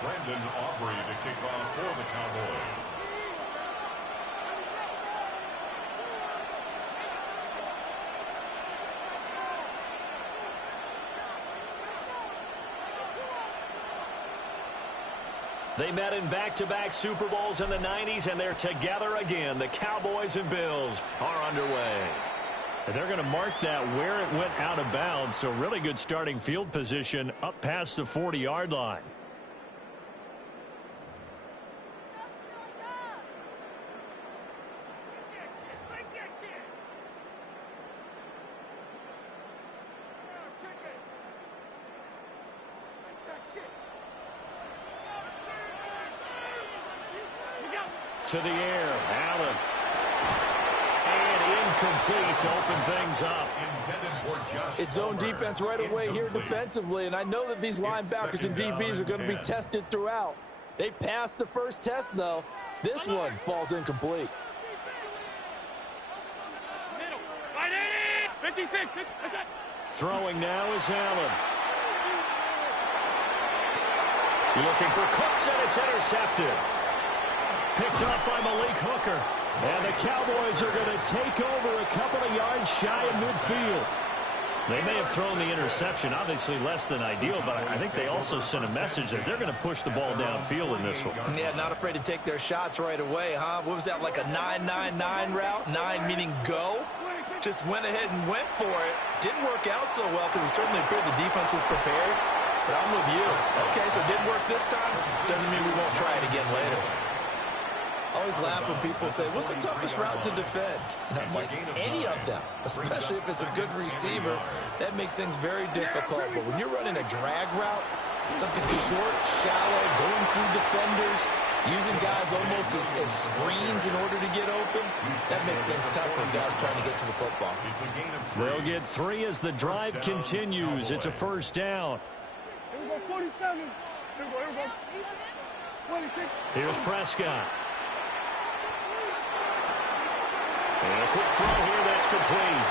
Brandon Aubrey to kick off for the Cowboys. They met in back-to-back Super Bowls in the 90s, and they're together again. The Cowboys and Bills are underway. And they're going to mark that where it went out of bounds, so really good starting field position up past the 40-yard line. To the air, Allen. And incomplete to open things up. It's zone defense right away here defensively, and I know that these linebackers and DBs are going to be tested throughout. They passed the first test, though. This one falls incomplete. 56. Throwing now is Allen. Looking for Cooks, and it's intercepted. Picked up by Malik Hooker. And the Cowboys are going to take over a couple of yards shy of midfield. They may have thrown the interception, obviously less than ideal, but I think they also sent a message that they're going to push the ball downfield in this one. Yeah, not afraid to take their shots right away, huh? What was that, like a 9-9-9 route? 9 meaning go? Just went ahead and went for it. Didn't work out so well because it certainly appeared the defense was prepared. But I'm with you. Okay, so it didn't work this time. Doesn't mean we won't try it again later. I always laugh when people say, what's the toughest route to defend? And I'm like, any of them, especially if it's a good receiver, that makes things very difficult. But when you're running a drag route, something short, shallow, going through defenders, using guys almost as screens in order to get open, that makes things tough for guys trying to get to the football. They'll get 3 as the drive continues. It's a first down. Here we go, 47. Here we go. 26. Here's Prescott. And a quick throw here that's complete.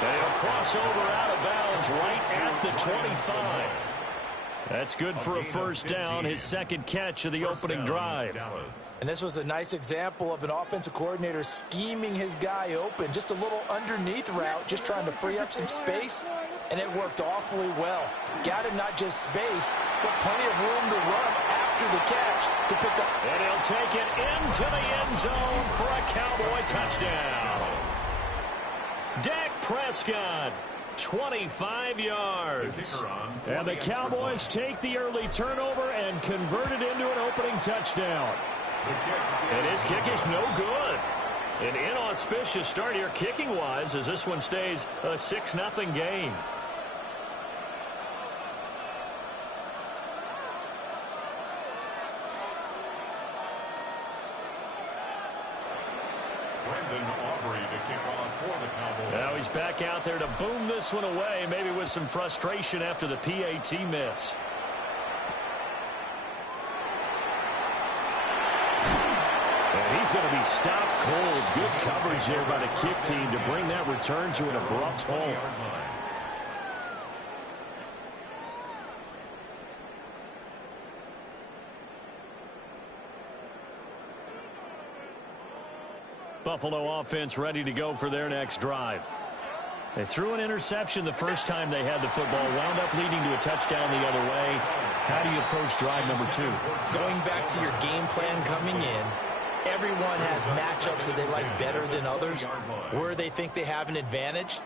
They'll cross over out of bounds right at the 25. That's good for a first down, his second catch of the opening drive. And this was a nice example of an offensive coordinator scheming his guy open. Just a little underneath route, just trying to free up some space, and it worked awfully well. Got him not just space, but plenty of room to run after the catch to pick up. And he'll take it into the end zone for a Cowboy touchdown. Dak Prescott, 25 yards. And the Cowboys take the early turnover and convert it into an opening touchdown. And his kick is no good. An inauspicious start here kicking-wise as this one stays a 6-0 game. Now he's back out there to boom this one away, maybe with some frustration after the PAT miss. And he's going to be stopped cold. Good coverage there by the kick team to bring that return to an abrupt halt. Buffalo offense ready to go for their next drive. They threw an interception the first time they had the football, wound up leading to a touchdown the other way. How do you approach drive number 2? Going back to your game plan coming in, everyone has matchups that they like better than others, where they think they have an advantage.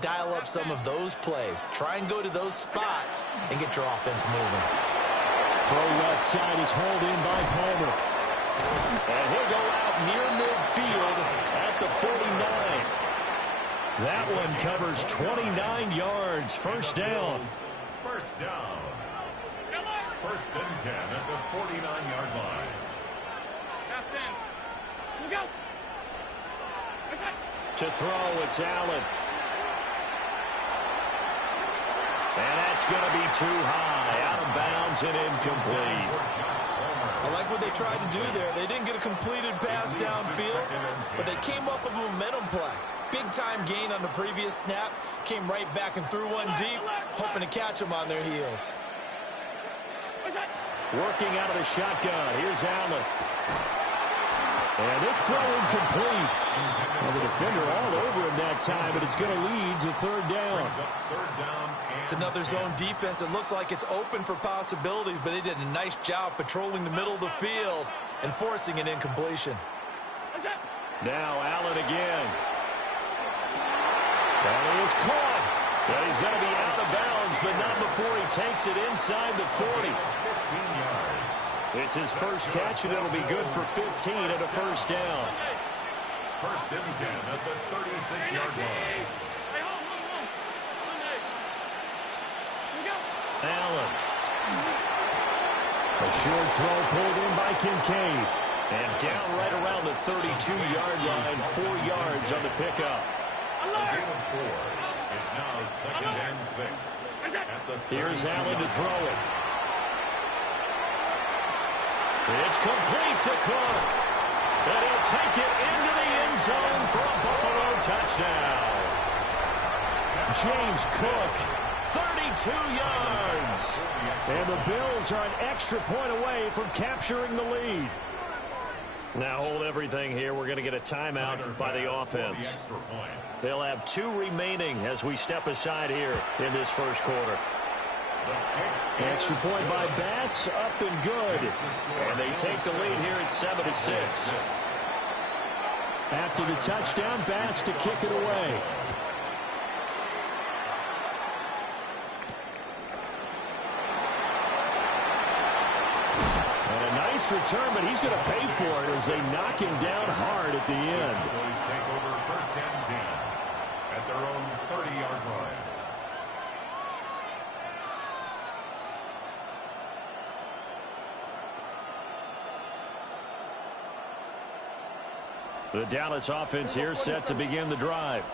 Dial up some of those plays. Try and go to those spots and get your offense moving. Throw left side is hauled in by Palmer. And he'll go out near midfield at the 49. That one covers 29 yards. First down. First down. First and 10 at the 49-yard line. Go. To throw, it's Allen. And that's going to be too high. Out of bounds and incomplete. I like what they tried to do there. They didn't get a completed pass downfield, but they came off of a momentum play. Big-time gain on the previous snap. Came right back and threw one deep, hoping to catch them on their heels. Working out of the shotgun. Here's Allen. And this throw incomplete. Well, the defender all over him that time, but it's going to lead to third down. It's another zone defense. It looks like it's open for possibilities, but they did a nice job patrolling the middle of the field and forcing an incompletion. Now Allen again. And he is caught. And he's going to be out of bounds, but not before he takes it inside the 40. 15 yards. It's his first catch, and it'll be good for 15 at a first down. First and 10 at the 36-yard line. Allen. A short throw pulled in by Kincaid. And down right around the 32-yard line, 4 yards on the pickup. A gain of 4. It's now second and 6. Here's Allen to throw it. It's complete to Cook. And he'll take it into the end zone for a Buffalo touchdown. James Cook, 32 yards. And the Bills are an extra point away from capturing the lead. Now hold everything here. We're going to get a timeout by the offense. They'll have 2 remaining as we step aside here in this first quarter. Extra point by Bass, up and good. And they take the lead here at 7-6. After the touchdown, Bass to kick it away. And a nice return, but he's going to pay for it as they knock him down hard at the end. Boys take over first and 10 at their own 30-yard line. The Dallas offense here set to begin the drive.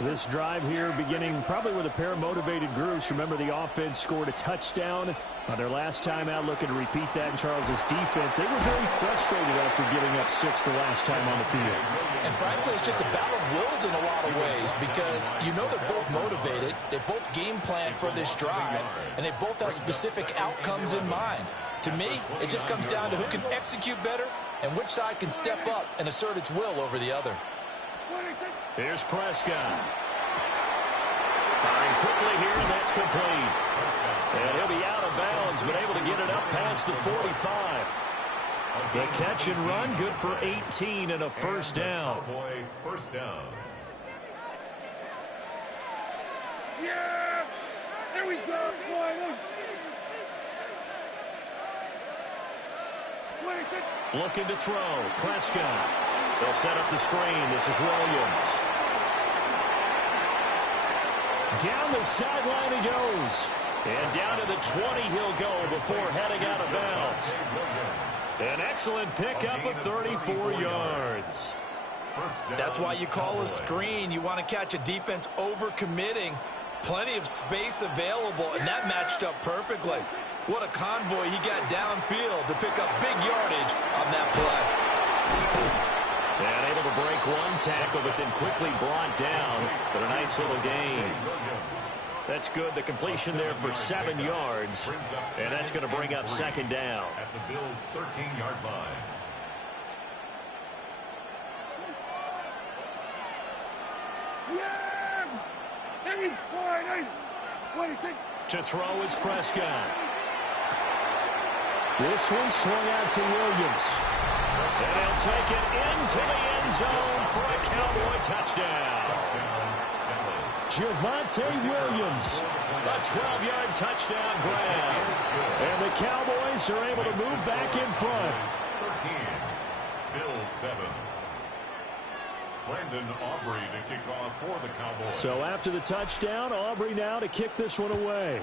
This drive here beginning probably with a pair of motivated groups. Remember, the offense scored a touchdown on their last time out, looking to repeat that in Charles's defense. They were very frustrated after giving up 6 the last time on the field. And frankly, it's just a battle of wills in a lot of ways because you know they're both motivated. They both game plan for this drive, and they both have specific outcomes in mind. To me, it just comes down to who can execute better and which side can step up and assert its will over the other. Here's Prescott. Firing quickly here, and that's complete. And he'll be out of bounds, but able to get it up past the 45. The catch and run, good for 18 and a first down. First down. Yeah! There we go! Looking to throw. Prescott. They'll set up the screen. This is Williams. Down the sideline he goes. And down to the 20 he'll go before heading out of bounds. An excellent pickup of 34 yards. That's why you call a screen. You want to catch a defense overcommitting. Plenty of space available, and that matched up perfectly. What a convoy he got downfield to pick up big yardage on that play. And able to break one tackle, but then quickly brought down. But a nice little gain. That's good. The completion there for 7 yards. And that's going to bring up second down. At the Bills' 13-yard line. To throw is Prescott. This one swung out to Williams. And he'll take it into the end zone for a Cowboy touchdown. Javonte Williams. A 12-yard touchdown grab. And the Cowboys are able to move back in front. 13. Bills 7. Brandon Aubrey to kick off for the Cowboys. So after the touchdown, Aubrey now to kick this one away.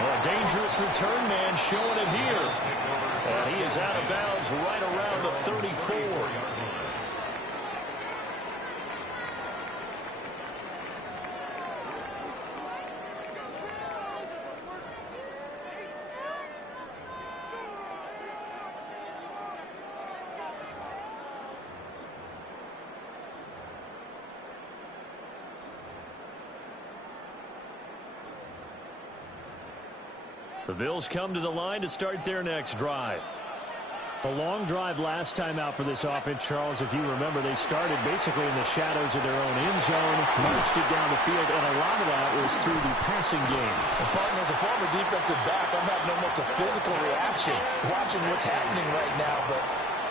A dangerous return man showing it here. And he is out of bounds right around the 34. The Bills come to the line to start their next drive. A long drive last time out for this offense, Charles. If you remember, they started basically in the shadows of their own end zone, marched it down the field, and a lot of that was through the passing game. Well, partner, as a former defensive back, I'm having almost a physical reaction watching what's happening right now. But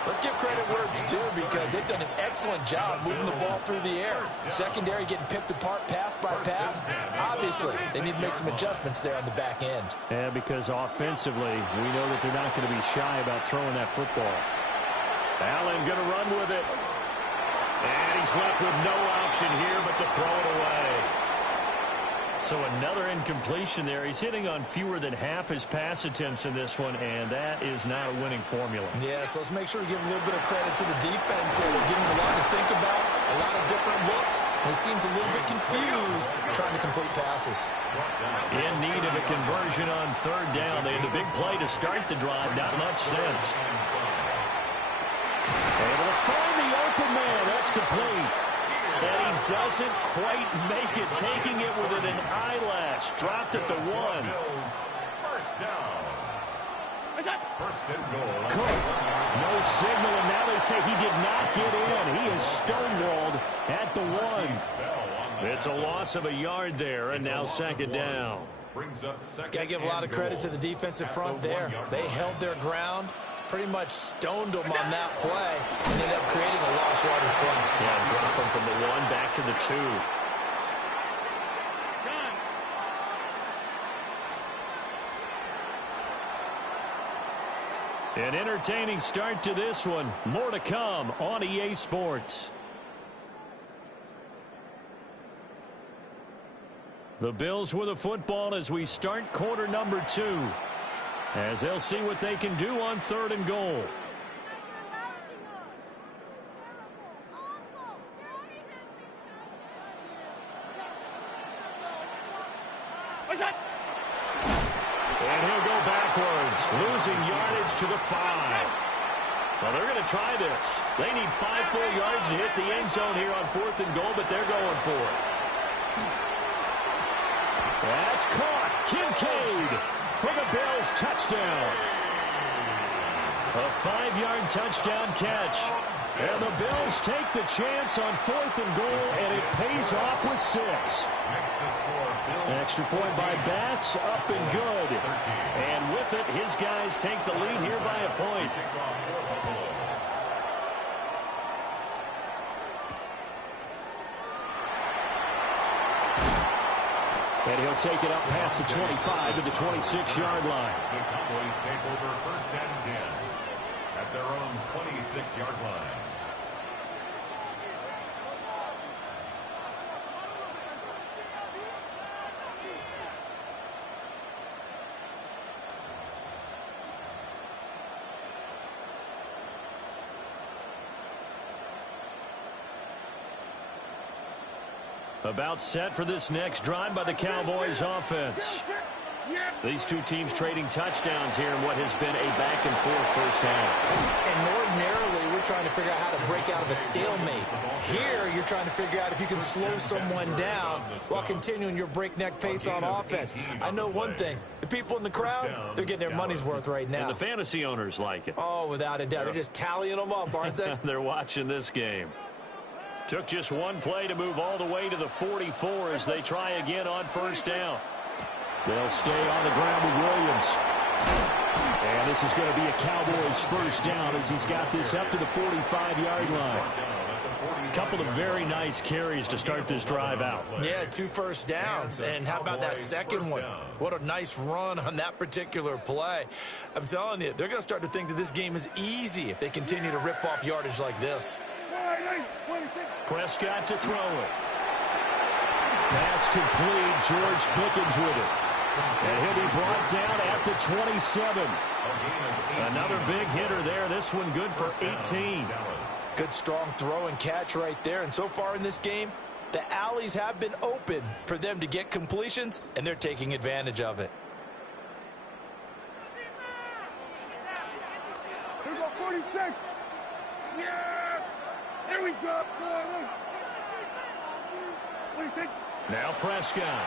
let's give credit where it's due because they've done an excellent job moving the ball through the air. Secondary getting picked apart pass by pass. Obviously, they need to make some adjustments there on the back end. Yeah, because offensively, we know that they're not going to be shy about throwing that football. Allen going to run with it. And he's left with no option here but to throw it away. So another incompletion there. He's hitting on fewer than half his pass attempts in this one, and that is not a winning formula. Yes, let's make sure we give a little bit of credit to the defense here. They're giving him a lot to think about, a lot of different looks, and he seems a little bit confused trying to complete passes. In need of a conversion on third down. They had the big play to start the drive. Not much sense. Able to find the open man. That's complete. And he doesn't quite make it, taking it within an eyelash. Dropped at the 1. First down. First and goal. Cook, no signal, and now they say he did not get in. He is stonewalled at the 1. It's a loss of a yard there, and now second down. Got to give a lot of credit to the defensive front there. They held their ground, pretty much stoned them on that play, and ended up creating a lost yardage play. Yeah, drop them from the 1 back to the 2. An entertaining start to this one. More to come on EA Sports. The Bills with the football as we start quarter number 2. As they'll see what they can do on third and goal. And he'll go backwards, losing yardage to the 5. Well, they're going to try this. They need 5 full yards to hit the end zone here on fourth and goal, but they're going for it. That's caught. Kincaid for the Bills touchdown. A 5-yard touchdown catch. And the Bills take the chance on fourth and goal, and it pays off with 6. Extra point by Bass, up and good. And with it, his guys take the lead here by a point. And he'll take it up past the 25 to the 26-yard line. The Cowboys take over first and 10 at their own 26-yard line. About set for this next drive by the Cowboys offense. These two teams trading touchdowns here in what has been a back-and-forth first half. And ordinarily, we're trying to figure out how to break out of a stalemate. Here, you're trying to figure out if you can slow someone down while continuing your breakneck pace on offense. I know one thing. The people in the crowd, they're getting their money's worth right now. And the fantasy owners like it. Oh, without a doubt. They're just tallying them up, aren't they? They're watching this game. Took just one play to move all the way to the 44 as they try again on first down. They'll stay on the ground with Williams. And this is going to be a Cowboys first down as he's got this up to the 45-yard line. A couple of very nice carries to start this drive out. Yeah, 2 first downs. And how about that second one? What a nice run on that particular play. I'm telling you, they're going to start to think that this game is easy if they continue to rip off yardage like this. Prescott to throw it. Pass complete. George Pickens with it. And he'll be brought down at the 27. Another big hitter there. This one good for 18. Good strong throw and catch right there. And so far in this game, the alleys have been open for them to get completions, and they're taking advantage of it. Here's our 46. Yeah! There we go. 26. Now Prescott.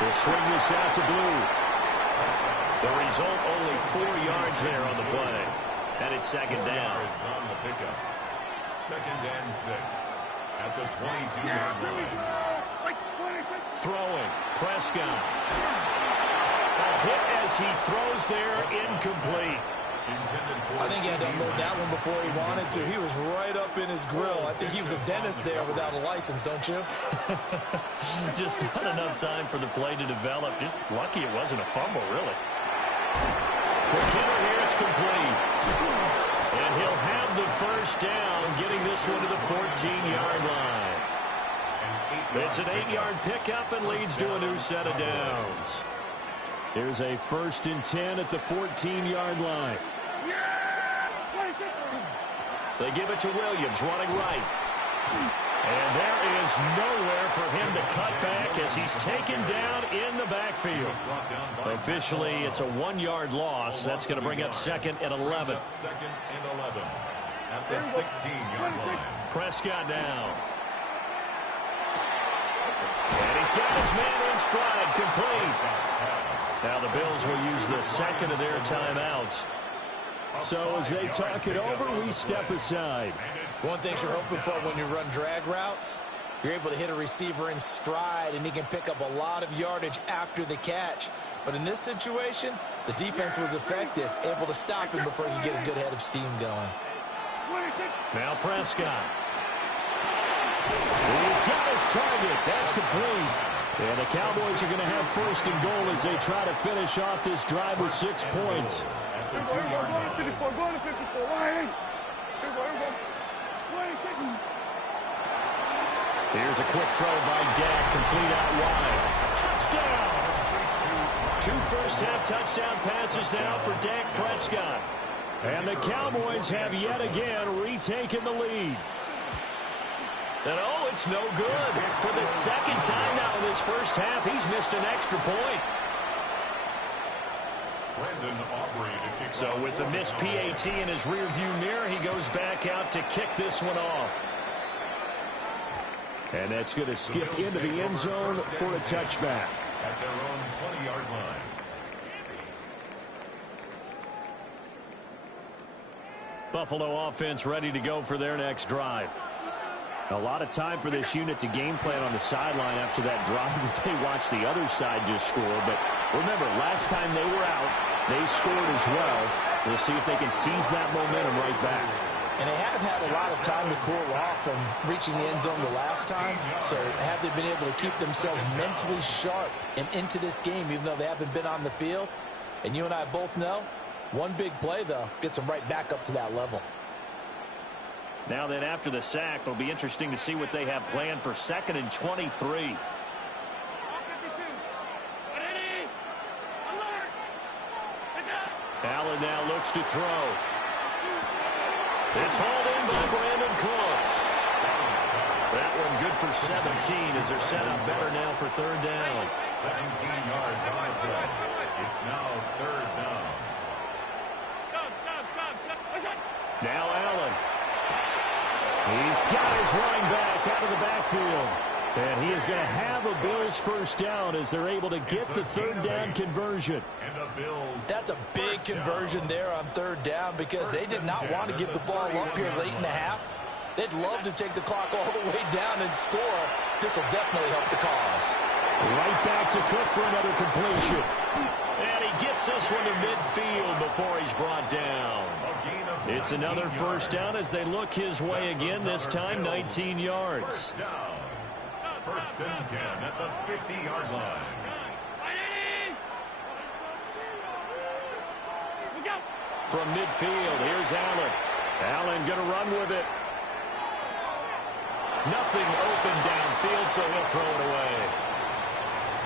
He'll swing this out to Blue. The result, only 4 yards there on the play. And it's second down. On the pickup. Second and 6 at the 22-yard line. Throwing. Prescott. A hit as he throws there, incomplete. I think he had to unload that one before he wanted to. He was right up in his grill. I think he was a dentist there without a license, don't you? Just not enough time for the play to develop. Just lucky it wasn't a fumble, really. The kicker here, it's complete. And he'll have the first down, getting this one to the 14-yard line. It's an 8-yard pickup and leads to a new set of downs. Here's a 1st and 10 at the 14-yard line. They give it to Williams, running right. And there is nowhere for him to cut back as he's taken down in the backfield. Officially, it's a 1-yard loss. That's going to bring up 2nd and 11. 2nd and 11 at the 16-yard line. Prescott down. And he's got his man in stride, complete. Now the Bills will use the second of their timeouts. So as they talk it over, we step aside. One thing you're hoping for when you run drag routes, you're able to hit a receiver in stride, and he can pick up a lot of yardage after the catch. But in this situation, the defense was effective, able to stop him before he could get a good head of steam going. Now Prescott. He's got his target. That's complete. And the Cowboys are going to have 1st and goal as they try to finish off this drive with 6 points. Go to 54. Go to 54. Here we go. Here's a quick throw by Dak, complete out wide. Touchdown! 2 first-half touchdown passes now for Dak Prescott. And the Cowboys have yet again retaken the lead. And oh, it's no good. For the 2nd time now in this first half, he's missed an extra point. So with the missed PAT in his rearview mirror, he goes back out to kick this one off. And that's going to skip into the end zone for a touchback. At their own 20-yard line. Buffalo offense ready to go for their next drive. A lot of time for this unit to game plan on the sideline after that drive that they watched the other side just score. But remember, last time they were out, they scored as well. We'll see if they can seize that momentum right back. And they have had a lot of time to cool off from reaching the end zone the last time. So have they been able to keep themselves mentally sharp and into this game, even though they haven't been on the field? And you and I both know, one big play, though, gets them right back up to that level. Now then, after the sack, it'll be interesting to see what they have planned for 2nd and 23. Allen now looks to throw. It's hauled in by Brandon Cooks. That one good for 17 as they're set up better now for 3rd down. 17 yards on the play. It's now 3rd down. Now Allen. He's got his running back out of the backfield. And he is going to have a Bills 1st down as they're able to get the 3rd down conversion. That's a big conversion there on 3rd down because they did not want to give the ball up here late in the half. They'd love to take the clock all the way down and score. This will definitely help the cause. Right back to Cook for another completion. And he gets this one to midfield before he's brought down. It's another 1st down as they look his way again, this time 19 yards. 1st and 10 at the 50-yard line. From midfield, here's Allen. Allen going to run with it. Nothing open downfield, so he'll throw it away.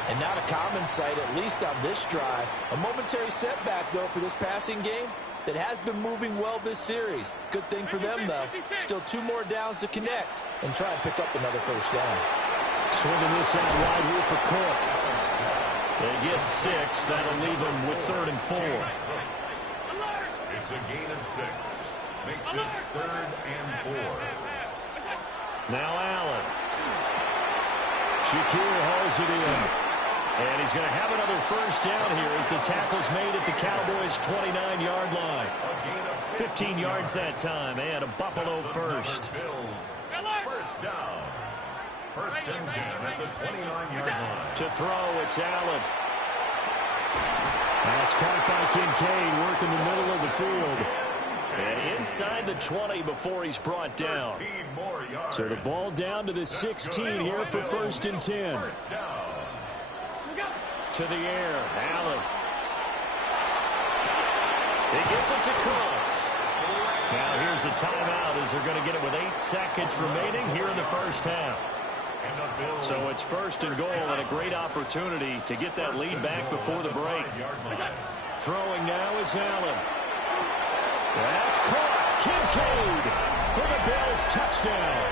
And not a common sight, at least on this drive. A momentary setback, though, for this passing game that has been moving well this series. Good thing for them, though. Still 2 more downs to connect and try and pick up another 1st down. Swinging this out wide here for Cook. They get 6. That'll leave them with 3rd and 4. It's a gain of 6. Makes it 3rd and 4. Now Allen. Shakir hauls it in. And he's going to have another first down here as the tackle's made at the Cowboys' 29-yard line. 15 yards that time, and a Buffalo first. First down. First and 10 at the 29-yard line. To throw, it's Allen. That's caught by Kincaid, working the middle of the field. And inside the 20 before he's brought down. So the ball down to the 16 here for first and 10. To the air, Allen. He gets it to Cooks. Now here's a timeout as they're going to get it with 8 seconds remaining here in the first half. So it's first and goal and a great opportunity to get that lead back before the break. Throwing now is Allen. That's caught. Kincaid for the Bills touchdown.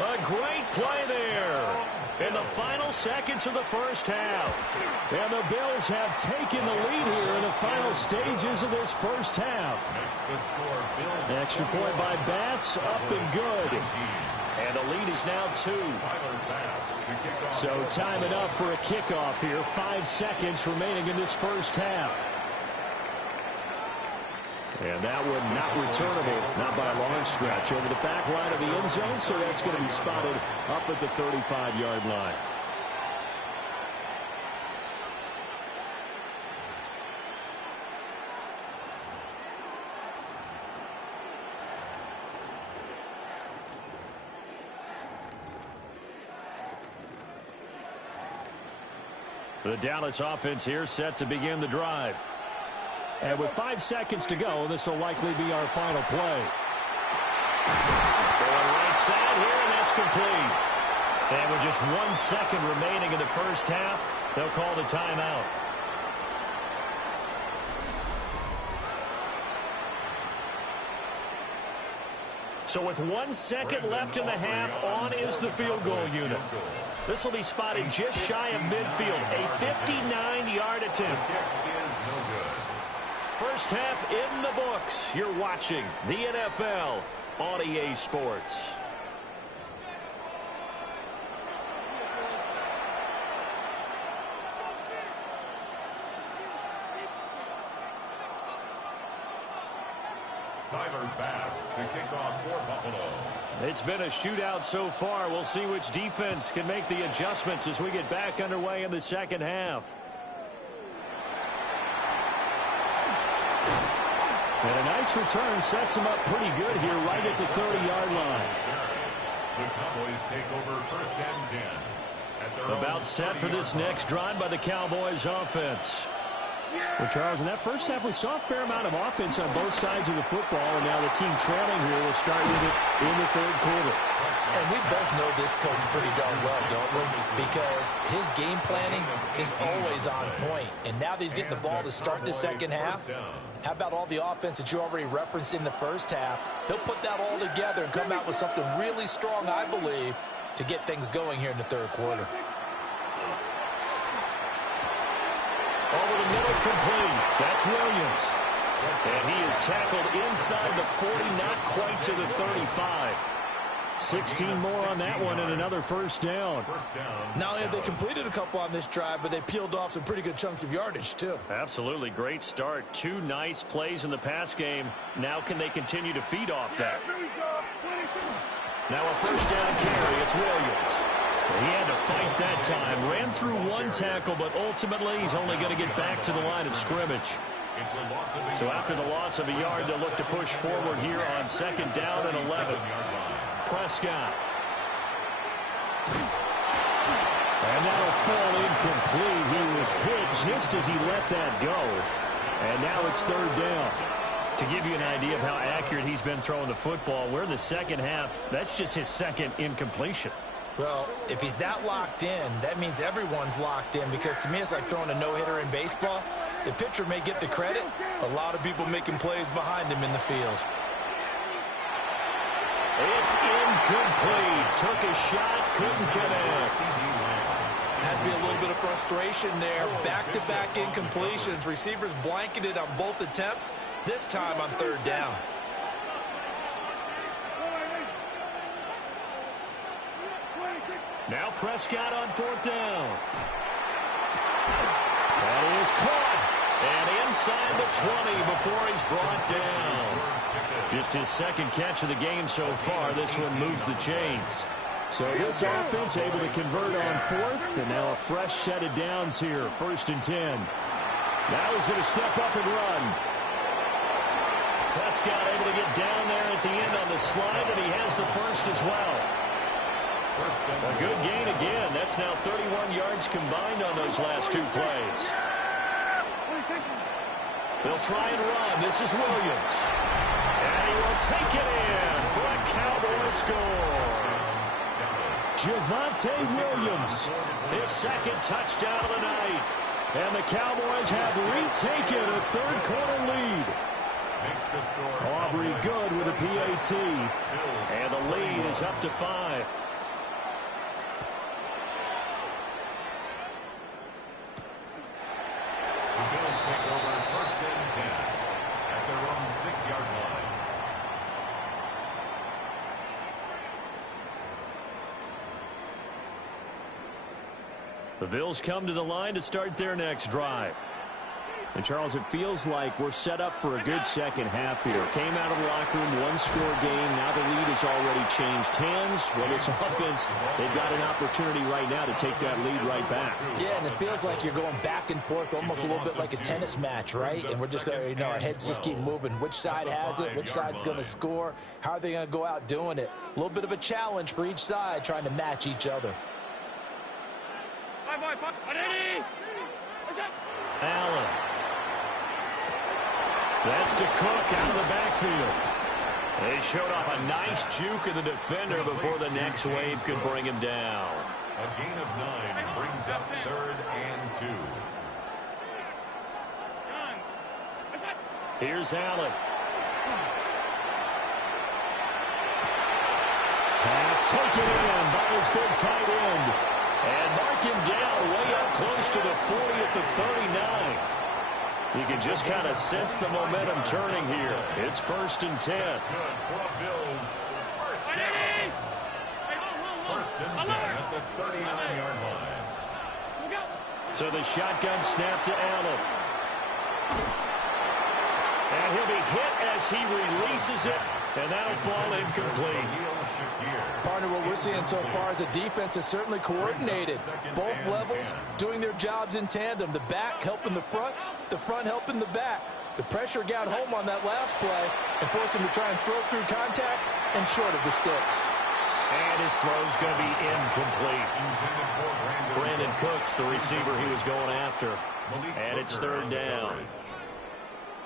A great play there in the final seconds of the first half. And the Bills have taken the lead here in the final stages of this first half. Extra point by Bass, up and good. And the lead is now 2. So time enough for a kickoff here. 5 seconds remaining in this first half. And that one not returnable, not by a long stretch, over the back line of the end zone, so that's going to be spotted up at the 35-yard line. The Dallas offense here set to begin the drive. And with 5 seconds to go, this will likely be our final play. Going right side here, and that's complete. And with just 1 second remaining in the first half, they'll call the timeout. So with 1 second left in the half, on is the field goal unit. This will be spotted just shy of midfield, a 59-yard attempt. First half in the books. You're watching the NFL on EA Sports. Tyler Bass to kick off for Buffalo. It's been a shootout so far. We'll see which defense can make the adjustments as we get back underway in the second half. And a nice return sets him up pretty good here right at the 30-yard line. The Cowboys take over first and 10. About set for this next drive by the Cowboys offense. Well, Charles, in that first half, we saw a fair amount of offense on both sides of the football, and now the team trailing here will start with it in the third quarter. And we both know this coach pretty darn well, don't we? Because his game planning is always on point. And now that he's getting the ball to start the second half, how about all the offense that you already referenced in the first half? He'll put that all together and come out with something really strong, I believe, to get things going here in the third quarter. Over the middle, complete. That's Williams. And he is tackled inside the 40, not quite to the 35. 16 more on that one and another first down. Not only have they completed a couple on this drive, but they peeled off some pretty good chunks of yardage, too. Absolutely. Great start. 2 nice plays in the pass game. Now can they continue to feed off that? Now a first down carry. It's Williams. He had to fight that time. Ran through 1 tackle, but ultimately he's only going to get back to the line of scrimmage. So after the loss of a yard, they'll look to push forward here on second down and 11. Prescott. And that'll fall incomplete. He was hit just as he let that go. And now it's third down. To give you an idea of how accurate he's been throwing the football, we're in the second half. That's just his second incompletion. Well, if he's that locked in, that means everyone's locked in, because to me it's like throwing a no-hitter in baseball. The pitcher may get the credit, a lot of people making plays behind him in the field. It's incomplete. Took a shot, couldn't connect. Has to be a little bit of frustration there. Back-to-back incompletions. Receivers blanketed on both attempts, this time on third down. Now Prescott on 4th down. That is caught. And inside the 20 before he's brought down. Just his second catch of the game so far. This one moves the chains. So this offense able to convert on 4th, and now a fresh set of downs here, 1st and 10. Now he's going to step up and run. Prescott able to get down there at the end on the slide, and he has the first as well. A good gain again. That's now 31 yards combined on those last 2 plays. They'll try and run. This is Williams. And he will take it in for a Cowboy score. Javonte Williams, His second touchdown of the night. and the Cowboys have retaken a 3rd quarter lead. Aubrey good with a PAT. And the lead is up to 5. The Bills take over 1st and 10 at their own 6-yard line. The Bills come to the line to start their next drive. And, Charles, it feels like we're set up for a good second half here. Came out of the locker room, 1-score game. Now the lead has already changed hands. Well, this offense, they've got an opportunity right now to take that lead right back. Yeah, and it feels like you're going back and forth, almost a little bit like a tennis match, right? And we're just, our heads just keep moving. Which side has it? Which side's going to score? How are they going to go out doing it? A little bit of a challenge for each side, trying to match each other. Allen. That's to Cook out of the backfield. They showed off a nice juke of the defender before the next wave could bring him down. A gain of 9 brings up 3rd and 2. Here's Allen. Pass taken in by his big tight end. And mark him down way up close to the 40 at the 39. You can just kind of sense the momentum turning here. It's 1st and 10. Good for the Bills. 1st and 10 at the 39-yard line. So the shotgun snap to Allen. And he'll be hit as he releases it, and that'll fall incomplete. Partner, what we're seeing so far is a defense that's certainly coordinated. Both levels doing their jobs in tandem. The back helping the front helping the back. The pressure got home on that last play and forced him to try and throw through contact and short of the sticks. And his throw's going to be incomplete. Brandon Cooks, the receiver he was going after. And it's 3rd down.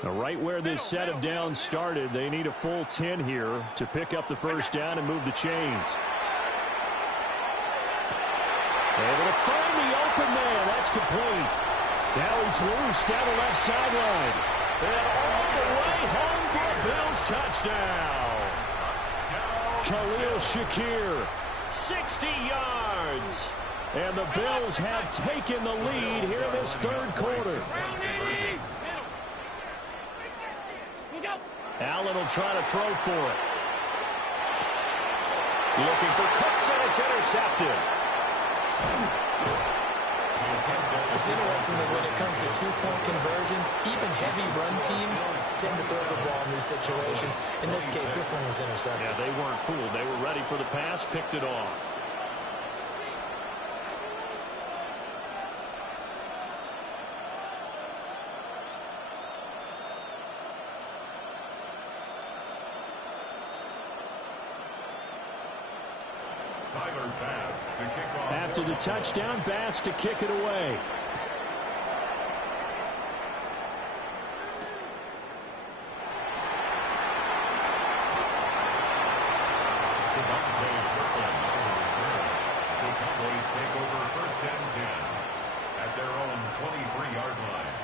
Now, right where this set of downs started, they need a full 10 here to pick up the 1st down and move the chains. Able to find the open man. That's complete. Now he's loose down the left sideline. And all the way home for a Bills touchdown. Khalil Shakir. 60 yards. And the Bills have taken the lead here in this 3rd quarter. Allen will try to throw for it. Looking for Cooks, and it's intercepted. It's interesting that when it comes to 2-point conversions, even heavy run teams tend to throw the ball in these situations. In this case, this one was intercepted. Yeah, they weren't fooled. They were ready for the pass, picked it off. After the touchdown, Bass to kick it away. The Cowboys take over 1st and 10 at their own 23-yard line.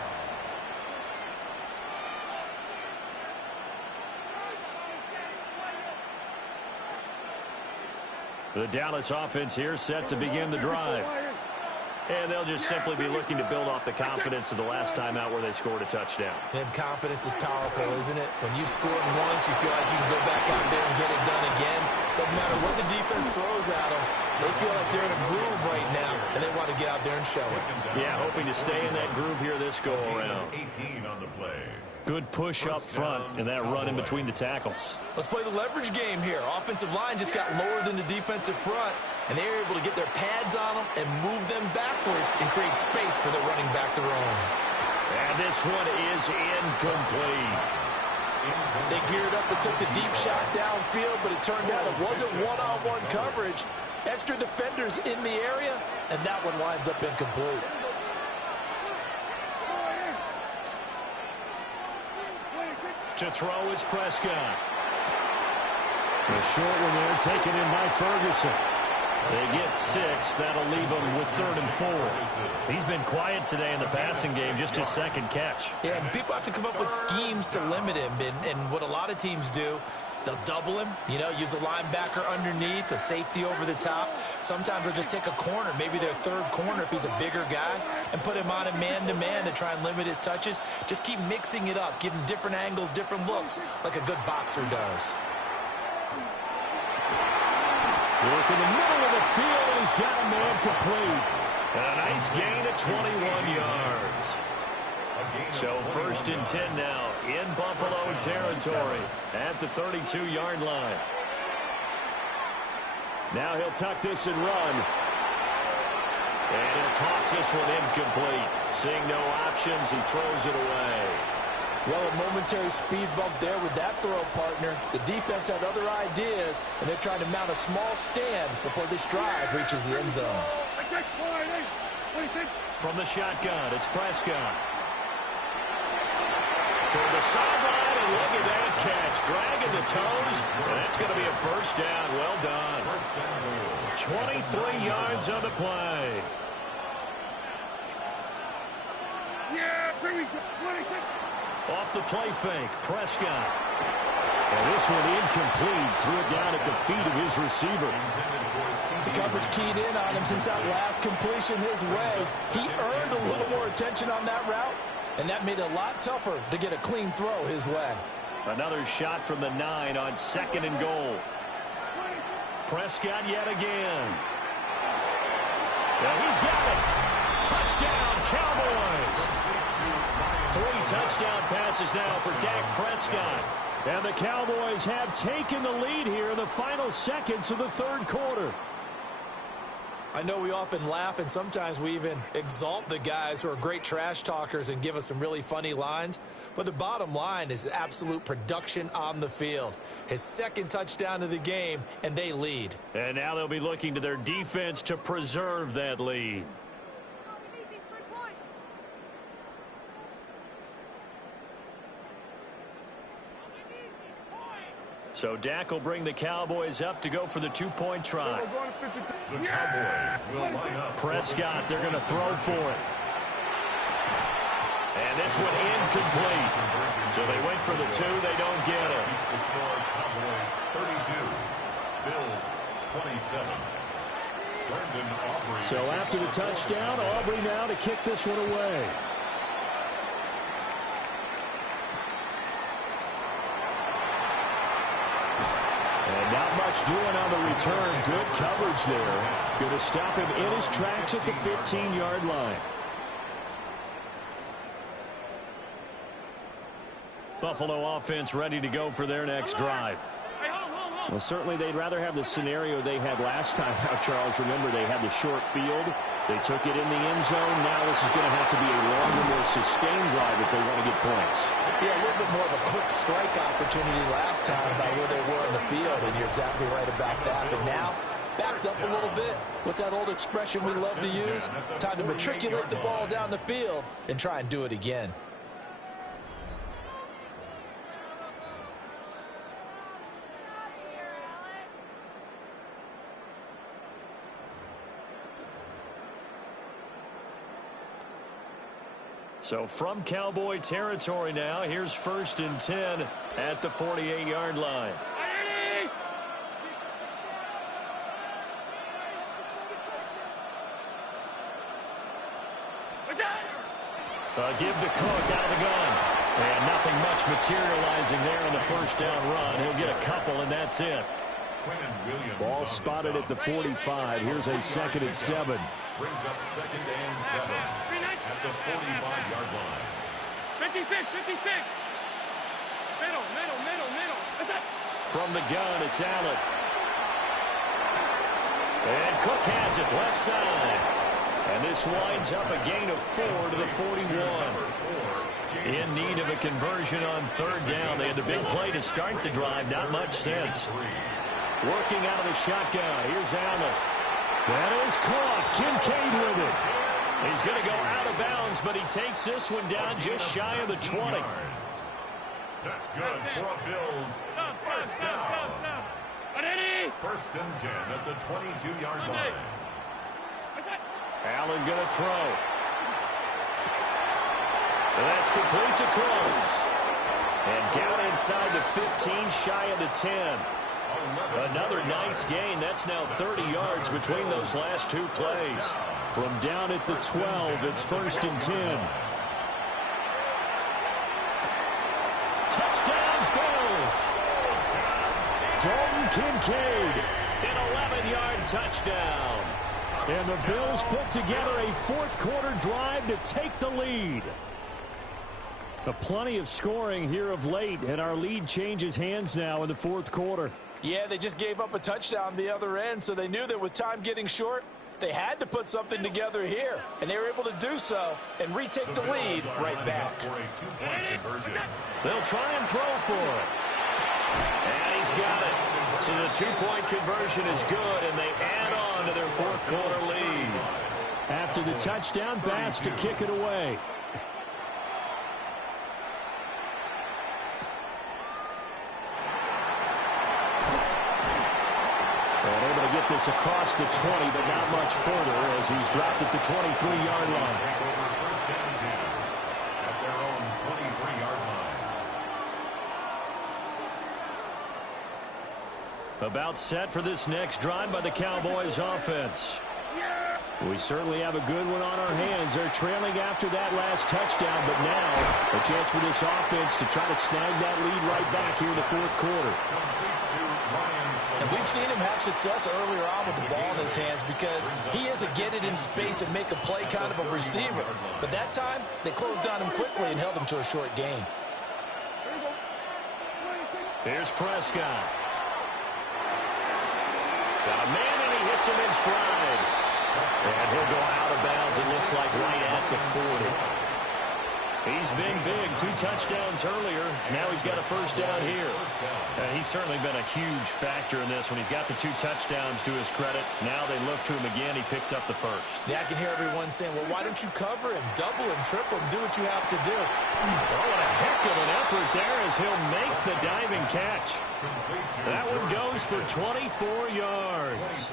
The Dallas offense here set to begin the drive. And they'll just simply be looking to build off the confidence of the last time out where they scored a touchdown. And confidence is powerful, isn't it? When you've scored once, you feel like you can go back out there and get it done again. Doesn't matter what the defense throws at them. They feel like they're in a groove right now, and they want to get out there and show it. Yeah, hoping to stay in that groove here this go-around. 18 on the play. Good push up front and that run in between the tackles. Let's play the leverage game here. Offensive line just got lower than the defensive front, and they were able to get their pads on them and move them backwards and create space for their running back to roam. And this one is incomplete. They geared up and took the deep shot downfield, but it turned out it wasn't one-on-one coverage. Extra defenders in the area, and that one winds up incomplete. To throw is Prescott. The short one there taken in by Ferguson. They get 6. That'll leave them with 3rd and 4. He's been quiet today in the passing game, just his second catch. Yeah, and people have to come up with schemes to limit him, and what a lot of teams do, they'll double him, use a linebacker underneath, a safety over the top. Sometimes they'll just take a corner, maybe their third corner if he's a bigger guy, and put him on a man-to-man to try and limit his touches. Just keep mixing it up, give him different angles, different looks, like a good boxer does. Work in the middle of the field, and he's got a man complete. And a nice gain of 21 yards. So 1st and 10 now in Buffalo territory at the 32-yard line. Now he'll tuck this and run. And he'll toss this one incomplete. Seeing no options, he throws it away. Well, a momentary speed bump there with that throw, partner. The defense had other ideas, and they're trying to mount a small stand before this drive reaches the end zone. From the shotgun, it's Prescott. Toward the sideline, and look at that catch. Dragging the toes, and that's going to be a 1st down. Well done. 23 yards on the play. Yeah, here we go. Off the play fake, Prescott. And this one incomplete. Threw it down at the feet of his receiver. The coverage keyed in on him since that last completion his way. He earned a little more attention on that route, and that made it a lot tougher to get a clean throw his way. Another shot from the 9 on 2nd and goal. Prescott yet again. Yeah, he's got it. Touchdown, Cowboys. 3 touchdown passes now for Dak Prescott. And the Cowboys have taken the lead here in the final seconds of the 3rd quarter. I know we often laugh, and sometimes we even exalt the guys who are great trash talkers and give us some really funny lines. But the bottom line is absolute production on the field. His 2nd touchdown of the game, and they lead. And now they'll be looking to their defense to preserve that lead. So Dak will bring the Cowboys up to go for the 2-point try. The Cowboys will line up. Prescott, they're going to throw for it. And this one incomplete. So they went for the 2, they don't get it. The score, Cowboys 32, Bills 27. Brendan Aubrey. So after the touchdown, Aubrey now to kick this one away. And not much doing on the return. Good coverage there. Going to stop him in his tracks at the 15-yard line. Buffalo offense ready to go for their next drive. Well, certainly they'd rather have the scenario they had last time out, Charles. Remember, they had the short field. They took it in the end zone. Now this is going to have to be a longer, more sustained drive if they want to get points. Yeah, a little bit more of a quick strike opportunity last time about where they were in the field, and you're exactly right about that. But now, backed up a little bit. What's that old expression we love to use? Time to matriculate the ball down the field and try and do it again. So from Cowboy territory now, here's 1st and 10 at the 48-yard line. Give to Cook out of the gun. And nothing much materializing there on the 1st down run. He'll get a couple, and that's it. Ball spotted at the 45. Here's a 2nd and 7. Brings up 2nd and 7 at the 45-yard line. 56. Middle. That's it. From the gun, it's Allen. And Cook has it left side. And this winds up a gain of 4 to the 41. In need of a conversion on 3rd down. They had the big play to start the drive. Not much sense. Working out of the shotgun. Here's Allen. That is caught. Kincaid with it. He's going to go out of bounds, but he takes this one down just shy of the 20. That's good for a Bills first down. 1st and 10 at the 22-yard line. Allen going to throw. That's complete to Close. And down inside the 15, shy of the 10. Another nice gain. That's now 30 yards between those last 2 plays. From down at the 12, it's 1st and 10. Touchdown, Bills. Dalton Kincaid. An 11-yard touchdown. And the Bills put together a 4th quarter drive to take the lead. Plenty of scoring here of late, and our lead changes hands now in the 4th quarter. Yeah, they just gave up a touchdown the other end, so they knew that with time getting short, they had to put something together here. And they were able to do so and retake the lead right back. They'll try and throw for it. And he's got it. So the 2-point conversion is good, and they add on to their 4th quarter lead. After the touchdown, Bass to kick it away. And able to get this across the 20, but not much further as he's dropped at the 23-yard line. At their own 23-yard line. About set for this next drive by the Cowboys offense. We certainly have a good one on our hands. They're trailing after that last touchdown, but now a chance for this offense to try to snag that lead right back here in the 4th quarter. And we've seen him have success earlier on with the ball in his hands because he is a get it in space and make a play kind of a receiver. But that time, they closed on him quickly and held him to a short gain. Here's Prescott. Got a man, and he hits him in stride. And he'll go out of bounds, it looks like, right at the 40. He's been big. 2 touchdowns earlier. Now he's got a 1st down here. He's certainly been a huge factor in this when he's got the 2 touchdowns to his credit. Now they look to him again. He picks up the 1st. Yeah, I can hear everyone saying, well, why don't you cover him, double him, triple him, do what you have to do. Oh, what a heck of an effort there as he'll make the diving catch. That one goes for 24 yards.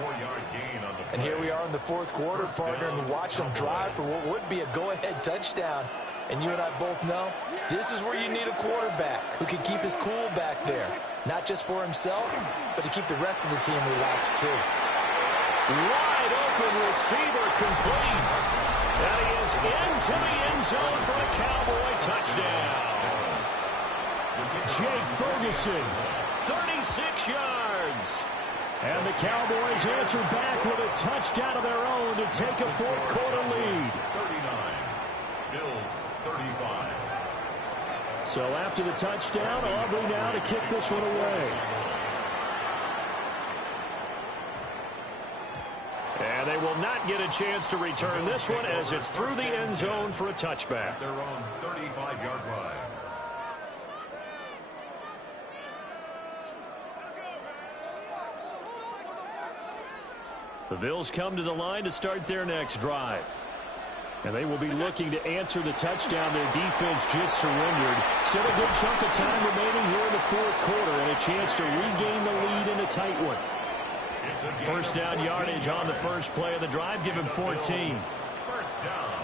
And here we are in the 4th quarter, partner, and watch them drive for what would be a go-ahead touchdown. And you and I both know this is where you need a quarterback who can keep his cool back there. Not just for himself, but to keep the rest of the team relaxed, too. Wide open receiver complete. And he is into the end zone for a Cowboy touchdown. Jake Ferguson. 36 yards. And the Cowboys answer back with a touchdown of their own to take a 4th quarter lead. 39. Bills 35. So after the touchdown, Aubrey now to kick this one away. And they will not get a chance to return this one as it's through the end zone for a touchback. Their own 35-yard line. The Bills come to the line to start their next drive. And they will be looking to answer the touchdown their defense just surrendered. Still a good chunk of time remaining here in the 4th quarter and a chance to regain the lead in a tight one. 1st down yardage on the first play of the drive. Give him 14. 1st down.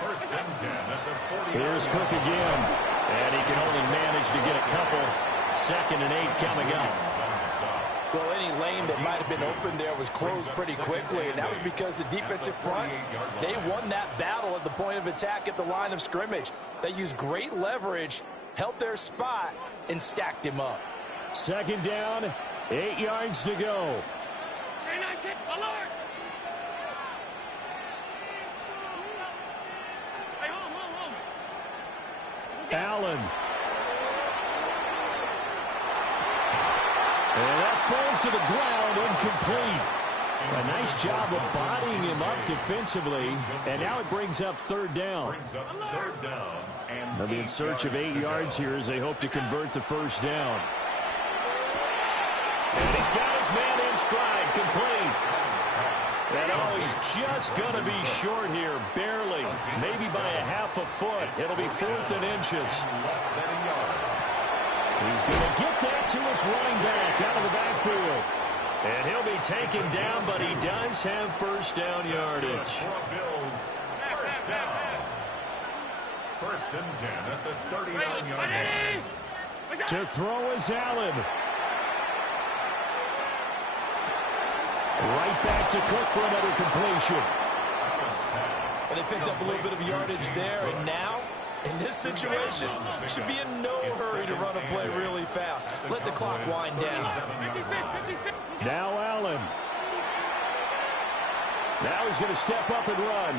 1st and 10 at the 40. Here's Cook again. And he can only manage to get a couple. 2nd and 8 coming up. Well, any lane that might have been open there was closed pretty quickly, and that was because the defensive front, they won that battle at the point of attack at the line of scrimmage. They used great leverage, held their spot, and stacked him up. 2nd down 8 yards to go. Allen. And that falls to the ground, incomplete. A nice job of bodying him up defensively. And now it brings up third down. They'll be in search of 8 yards here as they hope to convert the first down. And he's got his man in stride, complete. And oh, he's just going to be short here, barely. Maybe by a half a foot. It'll be 4th and inches. He's going to get that to his running back out of the backfield. And he'll be taken down, but he does have first down yardage. First down. 1st and 10 at the 39-yard line. To throw is Allen. Right back to Cook for another completion. And they picked up a little bit of yardage there, and now, in this situation, should be in no hurry to run a play really fast. Let the clock wind down. Now Allen. Now he's going to step up and run.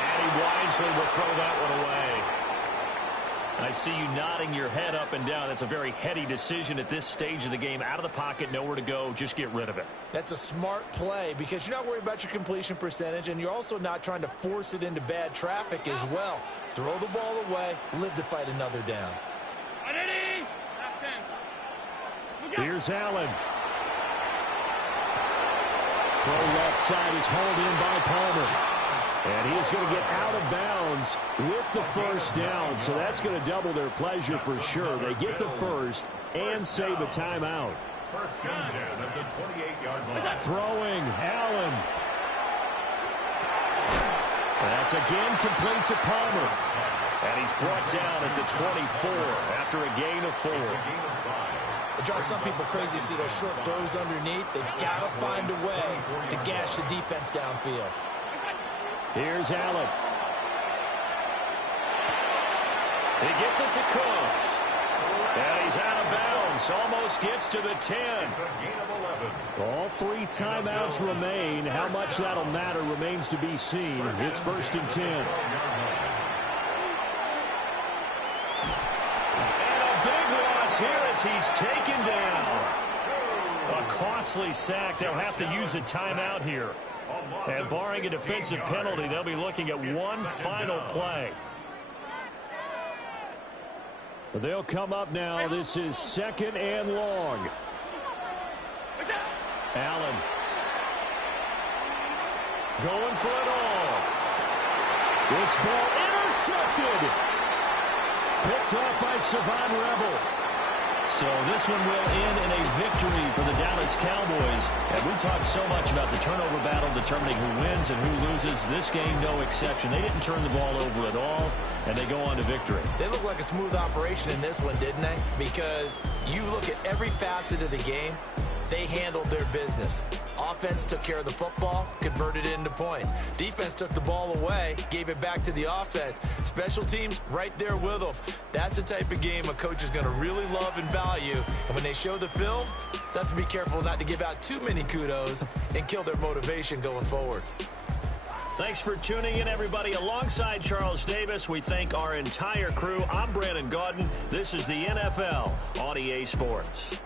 And he wisely will throw that one away. I see you nodding your head up and down. It's a very heady decision at this stage of the game. Out of the pocket, nowhere to go. Just get rid of it. That's a smart play because you're not worried about your completion percentage, and you're also not trying to force it into bad traffic as well. Throw the ball away, live to fight another down. Here's Allen. Throw left side is hauled in by Palmer. And he is going to get out of bounds with the first down. So that's going to double their pleasure for sure. They get the first and save a timeout. 1st and 10 at the 28-yard line. Throwing, Allen. That's again complete to Palmer. And he's brought down at the 24 after a gain of 4. It drives some people crazy to see those short throws underneath. They've got to find a way to gash the defense downfield. Here's Allen. He gets it to Cooks. And he's out of bounds. Almost gets to the 10. All 3 timeouts remain. How much that'll matter remains to be seen. It's 1st and 10. And a big loss here as he's taken down. A costly sack. They'll have to use a timeout here. And barring a defensive penalty, they'll be looking at one final play. They'll come up now. This is 2nd and long. Allen. Going for it all. This ball intercepted. Picked up by Savon Rebel. So this one will end in a victory for the Dallas Cowboys. And we talked so much about the turnover battle determining who wins and who loses. This game, no exception. They didn't turn the ball over at all, and they go on to victory. They look like a smooth operation in this one, didn't they? Because you look at every facet of the game, they handled their business. Offense took care of the football, converted it into points. Defense took the ball away, gave it back to the offense. Special teams right there with them. That's the type of game a coach is going to really love and value. And when they show the film, they have to be careful not to give out too many kudos and kill their motivation going forward. Thanks for tuning in, everybody. Alongside Charles Davis, we thank our entire crew. I'm Brandon Gaudin. This is the NFL on EA Sports.